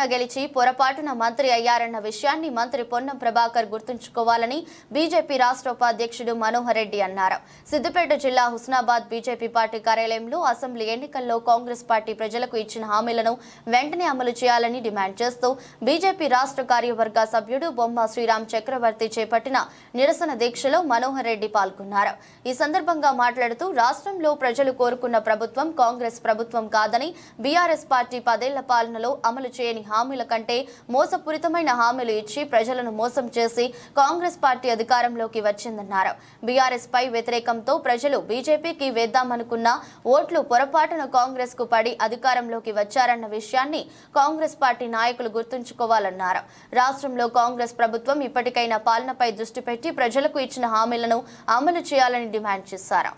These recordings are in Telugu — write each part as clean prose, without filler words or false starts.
పొరపాటున గెలిచి పొరపాటున మంత్రి అయ్యారన్న విషయాన్ని మంత్రి పొన్నం ప్రభాకర్ గుర్తుంచుకోవాలని బీజేపీ రాష్ట్ర ఉపాధ్యక్షుడు మనోహర్ రెడ్డి అన్నారు. సిద్దిపేట జిల్లా హుస్నాబాద్ బీజేపీ పార్టీ కార్యాలయంలో అసెంబ్లీ ఎన్నికల్లో కాంగ్రెస్ పార్టీ ప్రజలకు ఇచ్చిన హామీలను వెంటనే అమలు చేయాలని డిమాండ్ చేస్తూ బీజేపీ రాష్ట్ర కార్యవర్గ సభ్యుడు బొమ్మ శ్రీరామ్ చక్రవర్తి చేపట్టిన నిరసన దీక్షలో మనోహర్ రెడ్డి పాల్గొన్నారు. ఈ సందర్భంగా మాట్లాడుతూ రాష్ట్రంలో ప్రజలు కోరుకున్న ప్రభుత్వం కాంగ్రెస్ ప్రభుత్వం కాదని, బీఆర్ఎస్ పార్టీ 10 ఏళ్ల పాలనలో అమలు చేయని హామీల కంటే మోసపూరితమైన హామీలు ఇచ్చి ప్రజలను మోసం చేసి కాంగ్రెస్ పార్టీ అధికారంలోకి వచ్చిందన్నారు. బీఆర్ఎస్ పై వ్యతిరేకంతో ప్రజలు బీజేపీకి వేద్దామనుకున్న ఓట్లు పొరపాటున కాంగ్రెస్ కు పడి అధికారంలోకి వచ్చారన్న విషయాన్ని కాంగ్రెస్ పార్టీ నాయకులు గుర్తుంచుకోవాలన్నారు. రాష్ట్రంలో కాంగ్రెస్ ప్రభుత్వం ఇప్పటికైనా పాలనపై దృష్టి పెట్టి ప్రజలకు ఇచ్చిన హామీలను అమలు చేయాలని డిమాండ్ చేశారు.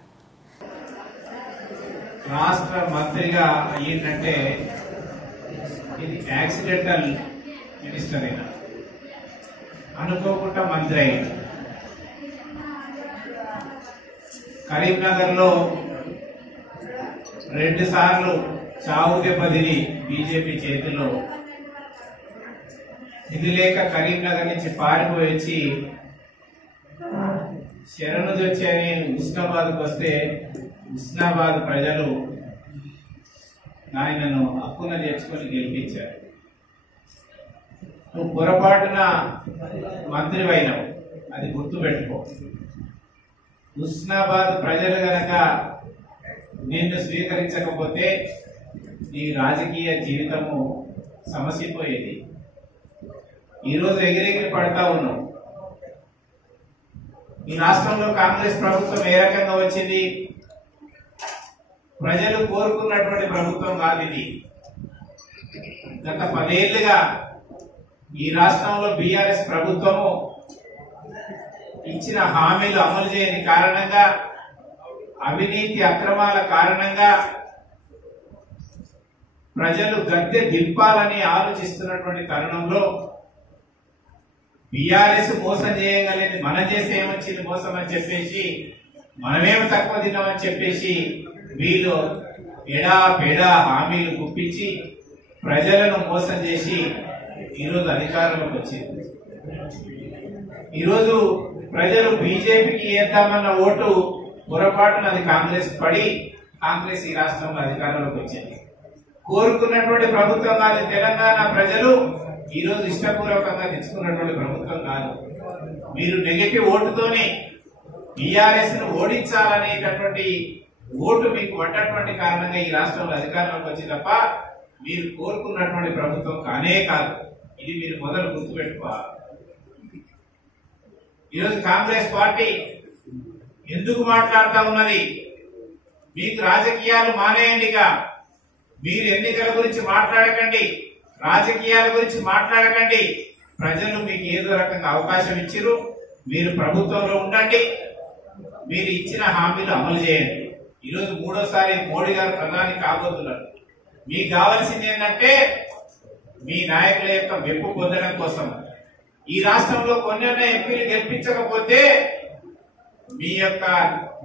రాష్ట్ర మంత్రిగా ఏంటంటే ఇది యాక్సిడెంటల్ మినిస్టర్ అయినా అనుకోకుండా మంత్రి అయినా కరీంనగర్ లో 2 సార్లు చావు దెబ్బతిని బీజేపీ చేతిలో ఇది లేక కరీంనగర్ నుంచి పారిపోయి వచ్చి శరణు వచ్చని హుస్నాబాద్కు వస్తే హుస్నాబాద్ ప్రజలు ఆయనను హక్కున చేర్చుకొని గెలిపించారు. నువ్వు పొరపాటున మంత్రి అయినావు, అది గుర్తుపెట్టుకో. హుస్నాబాద్ ప్రజలు గనక నిన్ను స్వీకరించకపోతే నీ రాజకీయ జీవితము సమసిపోయేది. ఈరోజు ఎగిరెగిరి పడతా ఉన్నావు. ఈ రాష్ట్రంలో కాంగ్రెస్ ప్రభుత్వం ఏ రకంగా వచ్చింది? ప్రజలు కోరుకున్నటువంటి ప్రభుత్వం కాదు ఇది. గత 10 ఏళ్లుగా ఈ రాష్ట్రంలో బీఆర్ఎస్ ప్రభుత్వము ఇచ్చిన హామీలు అమలు చేయని కారణంగా, అవినీతి అక్రమాల కారణంగా ప్రజలు గద్దె దింపాలని ఆలోచిస్తున్నటువంటి తరుణంలో బీఆర్ఎస్ మోసం చేయగలిగింది, మనం చేస్తే ఏమొచ్చింది మోసం అని చెప్పేసి, మనమేమి తక్కువ తిన్నామని చెప్పేసి వీళ్ళు ఎడా పెడా హామీలు గుప్పించి ప్రజలను మోసం చేసి ఈరోజు అధికారంలోకి వచ్చింది. ఈరోజు ప్రజలు బీజేపీకి వేద్దామన్న ఓటు పొరపాటున అది కాంగ్రెస్ పడి కాంగ్రెస్ ఈ రాష్ట్రంలో అధికారంలోకి వచ్చింది. కోరుకున్నటువంటి ప్రభుత్వం కాదు తెలంగాణ ప్రజలు ఈరోజు ఇష్టపూర్వకంగా తెచ్చుకున్నటువంటి ప్రభుత్వం కాదు. మీరు నెగటివ్ ఓటుతోనే బీఆర్ఎస్ ను ఓడించాలనేటటువంటి ఓటు మీకు పడ్డటువంటి కారణంగా ఈ రాష్ట్రంలో అధికారంలోకి వచ్చి తప్ప మీరు కోరుకున్నటువంటి ప్రభుత్వం కానే కాదు. ఇది మీరు మొదలు గుర్తుపెట్టుకోవాలి. ఈరోజు కాంగ్రెస్ పార్టీ ఎందుకు మాట్లాడుతూ ఉన్నది? మీకు రాజకీయాలు మానేయండిగా. మీరు ఎన్నికల గురించి మాట్లాడకండి, రాజకీయాల గురించి మాట్లాడకండి. ప్రజలు మీకు ఏదో రకంగా అవకాశం ఇచ్చిరు, మీరు ప్రభుత్వంలో ఉండండి, మీరు ఇచ్చిన హామీలు అమలు చేయండి. ఈరోజు 3వ సారి మోడీ గారు ప్రధాని కాబోతున్నారు. మీకు కావాల్సింది ఏంటంటే మీ నాయకుల యొక్క మెప్పు పొందడం కోసం. ఈ రాష్ట్రంలో కొన్ని ఎంపీలు గెలిపించకపోతే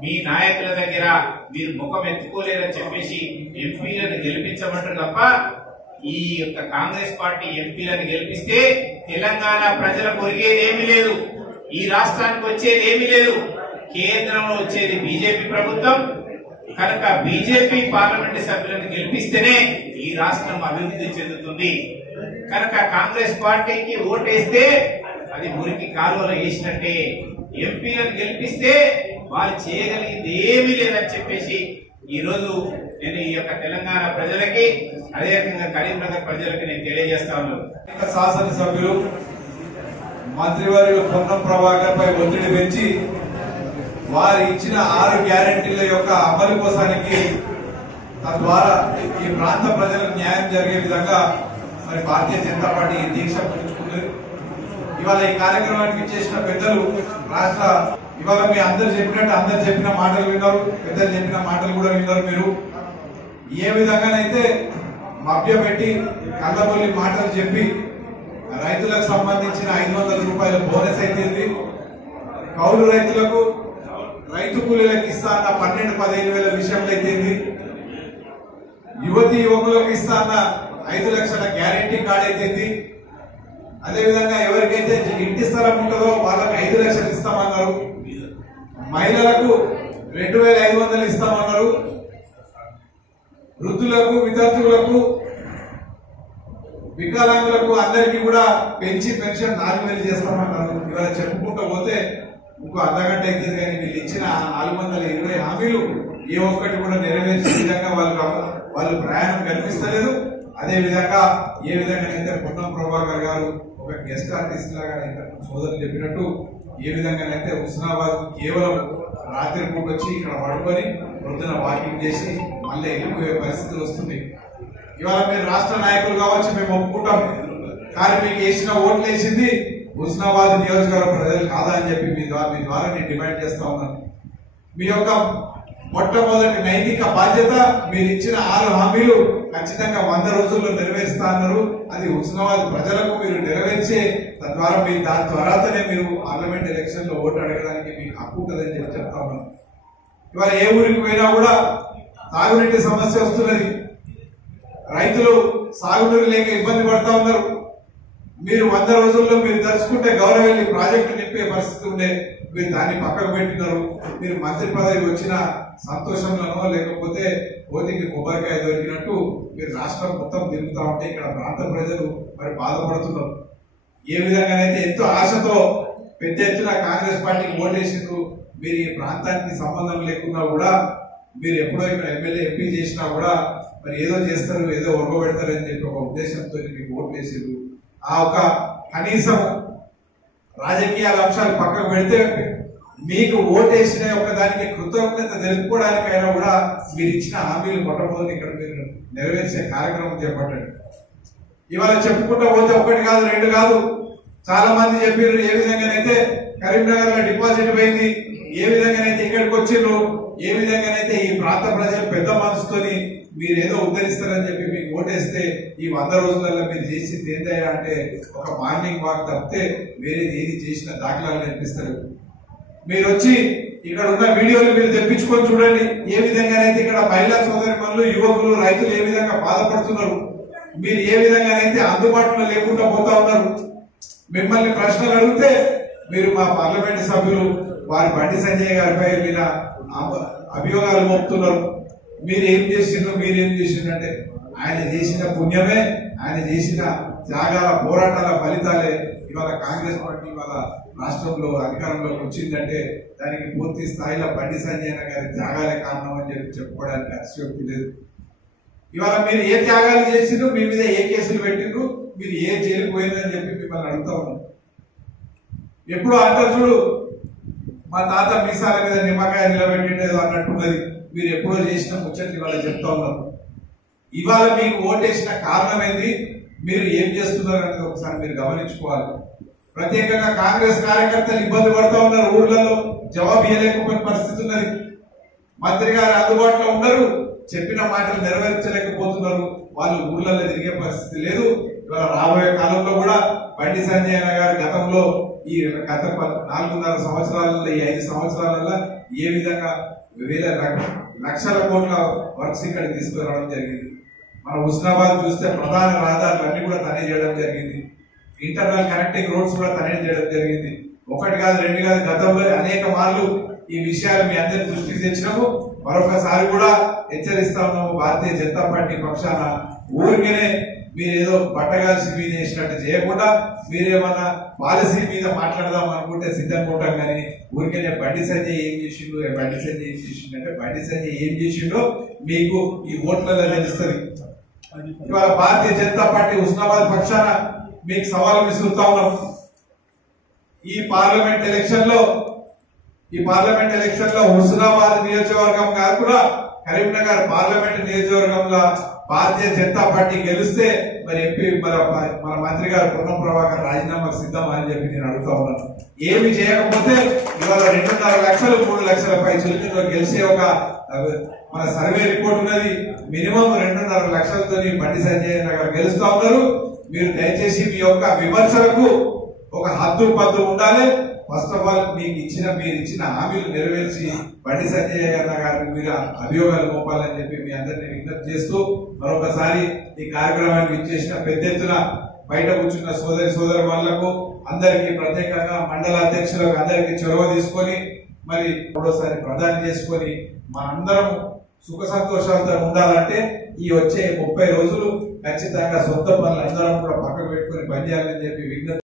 మీ నాయకుల దగ్గర మీరు ముఖం ఎత్తుకోలేరని చెప్పేసి ఎంపీలను గెలిపించమంటారు తప్ప ఈ యొక్క కాంగ్రెస్ పార్టీ ఎంపీలను గెలిపిస్తే తెలంగాణ ప్రజలకు ఒరిగేది ఏమీ లేదు, ఈ రాష్ట్రానికి వచ్చేది ఏమీ లేదు. కేంద్రంలో వచ్చేది బీజేపీ ప్రభుత్వం కనుక బీజేపీ పార్లమెంటు సభ్యులను గెలిపిస్తేనే ఈ రాష్ట్రం అభివృద్ధి చెందుతుంది. కనుక కాంగ్రెస్ పార్టీకి ఓటేస్తే అది మురికి కాలువలో వేసినట్టే. ఎంపీలను గెలిపిస్తే వాళ్ళు చేయగలిగింది ఏమీ లేదని చెప్పేసి ఈ రోజు నేను ఈ యొక్క తెలంగాణ ప్రజలకి అదేవిధంగా కరీంనగర్ ప్రజలకి నేను తెలియజేస్తా ఉన్నాను. శాసనసభ్యులు మంత్రివర్యులు పొన్నం ప్రభాకర్ పై ఒత్తిడి పెంచి వారు ఇచ్చిన 6 గ్యారెంటీల యొక్క అమలు కోసానికి తద్వారా ఈ ప్రాంత ప్రజలకు న్యాయం జరిగే విధంగా మరి భారతీయ జనతా పార్టీ దీక్ష పుచ్చుకుంది. ఇవాళ ఈ కార్యక్రమానికి చేసిన పెద్దలు రాష్ట్ర ఇవాళ మీ అందరు చెప్పినట్టు అందరు చెప్పిన మాటలు విన్నారు, పెద్దలు చెప్పిన మాటలు కూడా విన్నారు. మీరు ఏ విధంగానైతే మభ్యపెట్టి కళ్ళబొల్లి మాటలు చెప్పి రైతులకు సంబంధించిన 500 రూపాయల బోనస్ అయితే, కౌలు రైతులకు రైతు కూలీలకు ఇస్తా అన్న 12-15 వేల విషయంలో అయితే, యువతి యువకులకు ఇస్తా అన్న 5 లక్షల గ్యారెంటీ కార్డ్ అయితే, అదేవిధంగా ఎవరికైతే ఇంటి స్థలం ఉంటుందో వాళ్ళకి 5 లక్షలు ఇస్తామన్నారు, మహిళలకు 2500 ఇస్తామన్నారు, వృద్ధులకు వితంతువులకు వికలాంగులకు అందరికీ కూడా పెన్షన్ 4000 చేస్తామన్నారు. ఇవాళ చెప్పుకుంటూ పోతే ఇంకో అర్ధగంట అవుతుంది, కానీ వీళ్ళు ఇచ్చిన 420 హామీలు ఏ ఒక్కటి కూడా నెరవేర్చే విధంగా వాళ్ళు ప్రయాణం కల్పిస్తలేదు. అదే విధంగా ఏ విధంగానైతే పొన్నం ప్రభాకర్ గారు ఒక గెస్ట్ ఆర్టిస్ట్ లాగా సోదరులు చెప్పినట్టు ఏ విధంగానైతే హుస్నాబాద్ కేవలం రాత్రి పూట వచ్చి ఇక్కడ పడుకొని పొద్దున వాకింగ్ చేసి మళ్ళీ వెళ్ళిపోయే పరిస్థితులు వస్తుంది. ఇవాళ మీరు రాష్ట్ర నాయకులు కావచ్చు, మేము ఒప్పుకుంటాం, కానీ మీకు వేసిన ఓట్లు వేసింది హుస్నాబాద్ నియోజకవర్గ ప్రజలు కాదా అని చెప్పి మీ ద్వారా నేను డిమాండ్ చేస్తా ఉన్నాను. మీ యొక్క మొట్టమొదటి నైతిక బాధ్యత మీరు ఇచ్చిన 6 హామీలు ఖచ్చితంగా 100 రోజుల్లో నెరవేరుస్తా అన్నారు. అది హుస్నాబాద్ ప్రజలకు మీరు నెరవేర్చే, తద్వారా మీరు దాని ద్వారానే మీరు పార్లమెంట్ ఎలక్షన్ లో ఓటు అడగడానికి మీకు హక్కు ఉంటుందని చెప్పి చెప్తా ఉన్నాను. ఇవాళ ఏ ఊరికి పోయినా కూడా తాగునీటి సమస్య వస్తున్నది, రైతులు సాగునీరు లేక ఇబ్బంది పడతా ఉన్నారు. మీరు 100 రోజుల్లో మీరు తలుచుకుంటే గౌరవెల్లి ప్రాజెక్టు నింపే పరిస్థితి ఉండే, మీరు దాన్ని పక్కకు పెట్టినారు. మీరు మంత్రి పదవి వచ్చిన సంతోషంలోనో లేకపోతే ఓటికి కొబ్బరికాయ దొరికినట్టు మీరు రాష్ట్రం మొత్తం తిరుగుతా ఉంటే ఇక్కడ ప్రాంత ప్రజలు మరి బాధపడుతున్నారు. ఏ విధంగానైతే ఎంతో ఆశతో పెద్ద ఎత్తున కాంగ్రెస్ పార్టీకి ఓటేసిండ్రు, మీరు ఈ ప్రాంతానికి సంబంధం లేకున్నా కూడా మీరు ఎప్పుడో ఇక్కడ ఎమ్మెల్యే ఎంపీ చేసినా కూడా మరి ఏదో చేస్తారు, ఏదో ఒరగబెడతారు అని చెప్పి ఒక ఉద్దేశంతో మీకు ఓట్లు వేసిండ్రు. ఆ ఒక కనీసం రాజకీయాల అంశాలు పక్కకు పెడితే మీకు ఓటేసిన ఒక దానికి కృతజ్ఞత తెలుపుకోవడానికైనా కూడా మీరు ఇచ్చిన హామీలు మొట్టమొదటి ఇక్కడ మీరు నెరవేర్చే కార్యక్రమం చేపట్టండి. ఇవాళ చెప్పుకుంటూ పోతే 1 కాదు 2 కాదు, చాలా మంది చెప్పారు ఏ విధంగానైతే కరీంనగర్ లో డిపాజిట్ పోయింది, ఏ విధంగానైతే ఇక్కడికి వచ్చిండ్రు, ఏ విధంగానైతే ఈ ప్రాంత ప్రజలు పెద్ద మనసుతోని మీరు ఏదో ఉద్ధరిస్తారని చెప్పి మీకు ఓటేస్తే ఈ 100 రోజులలో మీరు చేసింది ఏంటయ్యా అంటే ఒక మార్నింగ్ వాక్ తప్పితే వేరేది ఏది చేసిన దాఖలాలు కనిపిస్తారు. మీరు వచ్చి ఇక్కడ ఉన్న వీడియోలు మీరు తెప్పించుకొని చూడండి, ఏ విధంగానైతే ఇక్కడ మహిళా సోదరిమణులు, యువకులు, రైతులు ఏ విధంగా బాధపడుతున్నారు, మీరు ఏ విధంగానైతే అందుబాటులో లేకుండా పోతా ఉన్నారు. మిమ్మల్ని ప్రశ్నలు అడిగితే మీరు మా పార్లమెంట్ సభ్యులు వారి బండి సంజయ్ గారిపై మీద అభియోగాలు మోపుతున్నారు. మీరేం చేసిండ్రు అంటే ఆయన చేసిన పుణ్యమే, ఆయన చేసిన త్యాగాల పోరాటాల ఫలితాలే ఇవాళ కాంగ్రెస్ పార్టీ ఇవాళ రాష్ట్రంలో అధికారంలోకి వచ్చిందంటే దానికి పూర్తి స్థాయిలో బండి సంజయ్ గారి త్యాగాలే కారణం అని చెప్పి చెప్పుకోవడానికి అతిశయోక్తి లేదు. ఇవాళ మీరు ఏ త్యాగాలు చేసిండ్రు, మీ మీద ఏ కేసులు పెట్టిండ్రు, మీరు ఏ జైలుకు పోయిందని చెప్పి మిమ్మల్ని అడుగుతా ఉన్నాం. ఎప్పుడు అంటారు చూడు, మా తాత మీసాల మీద నిమ్మకాయ నిలబెట్టిండేదో అన్నట్టున్నది. మీరు ఎప్పుడో చేసిన ముచ్చట్లు ఇవాళ చెప్తా ఉన్నారు. ఇవాళ మీకు ఓటేసిన కారణం ఏంది, మీరు ఏం చేస్తున్నారు అనేది ఒకసారి మీరు గమనించుకోవాలి. ప్రత్యేకంగా కాంగ్రెస్ కార్యకర్తలు ఇబ్బంది పడుతూ ఉన్నారు, ఊర్లలో జవాబు ఇవ్వలేకపోయిన పరిస్థితి ఉన్నది. మంత్రి గారు అందుబాటులో ఉన్నారు, చెప్పిన మాటలు నెరవేర్చలేకపోతున్నారు, వాళ్ళు ఊర్లలో తిరిగే పరిస్థితి లేదు. ఇవాళ రాబోయే కాలంలో కూడా బండి సంజయ్ గారు గతంలో ఈ గత 4.5 సంవత్సరాలలో ఈ 5 సంవత్సరాలలో ఏ విధంగా లక్షల కోట్ల వర్క్స్ ఇక్కడ తీసుకురావడం జరిగింది. మన హుస్నాబాద్ చూస్తే ప్రధాన రహదారులన్నీ కూడా తనే చేయడం జరిగింది, ఇంటర్నల్ కనెక్టింగ్ రోడ్స్ కూడా తనే చేయడం జరిగింది. 1 కాదు 2 కాదు, గతంలో అనేక మార్లు ఈ విషయాలు మీ అందరి దృష్టికి తెచ్చినాము. మరొకసారి కూడా హెచ్చరిస్తా ఉన్నాము, భారతీయ జనతా పార్టీ పక్షాన ఊరికనే మీరేదో బట్టగాల్సి మీద వేసినట్టు చేయకుండా మీరేమన్నా పాలసీ మీద మాట్లాడదాం అనుకుంటే సిద్ధంగా ఉంటాం. కానీ ఊరికనే బండి సంజయ్ ఏం చేసిండు, బండి సంజయ్ ఏం చేసిండు బండి సంజయ్ ఏం చేసిండో మీకు ఈ ఓట్లలో తెలుస్తుంది. ఇవాళ భారతీయ జనతా పార్టీ హుస్నాబాద్ పక్షాన మీకు సవాల్ విసురుతా ఉన్నాం. ఈ పార్లమెంట్ ఎలక్షన్ లో హుస్నాబాద్ నియోజకవర్గం కాకుండా కరీంనగర్ పార్లమెంట్ నియోజకవర్గంలో భారతీయ జనతా పార్టీ గెలిస్తే మరి ఎంపీ మన మంత్రి గారు పొన్నం ప్రభాకర్ రాజీనామాకు సిద్ధమా అని చెప్పి నేను అడుగుతా ఉన్నాను. ఏమి చేయకపోతే ఇవాళ 2.5 లక్షలు 3 లక్షల పై చిలుకలో గెలిచే ఒక మన సర్వే రిపోర్ట్ ఉన్నది. మినిమం 2.5 లక్షలతో బండి సంజయ్ గారు గెలుస్తా ఉన్నారు. మీరు దయచేసి మీ యొక్క విమర్శలకు ఒక హద్దు పద్దు ఉండాలి. ఫస్ట్ ఆఫ్ ఆల్ మీరు ఇచ్చిన హామీలు నెరవేర్చి బండి సంజయ్ అన్న గారిని మీరు అభియోగాలు మోపాలని చెప్పి మీ అందరినీ విజ్ఞప్తి చేస్తూ మరొకసారి ఈ కార్యక్రమాన్ని విచ్చేసిన పెద్ద ఎత్తున బయట కూర్చున్న సోదరి వాళ్లకు అందరికీ ప్రత్యేకంగా మండల అధ్యక్షులకు అందరికీ చొరవ తీసుకొని మరి మూడోసారి ప్రదానం చేసుకొని మనందరం సుఖ సంతోషాలతో ఉండాలంటే ఈ వచ్చే 30 రోజులు ఖచ్చితంగా సొంత పనులు అందరం కూడా పక్కకు పెట్టుకుని పనిచేయాలని చెప్పి విజ్ఞప్తి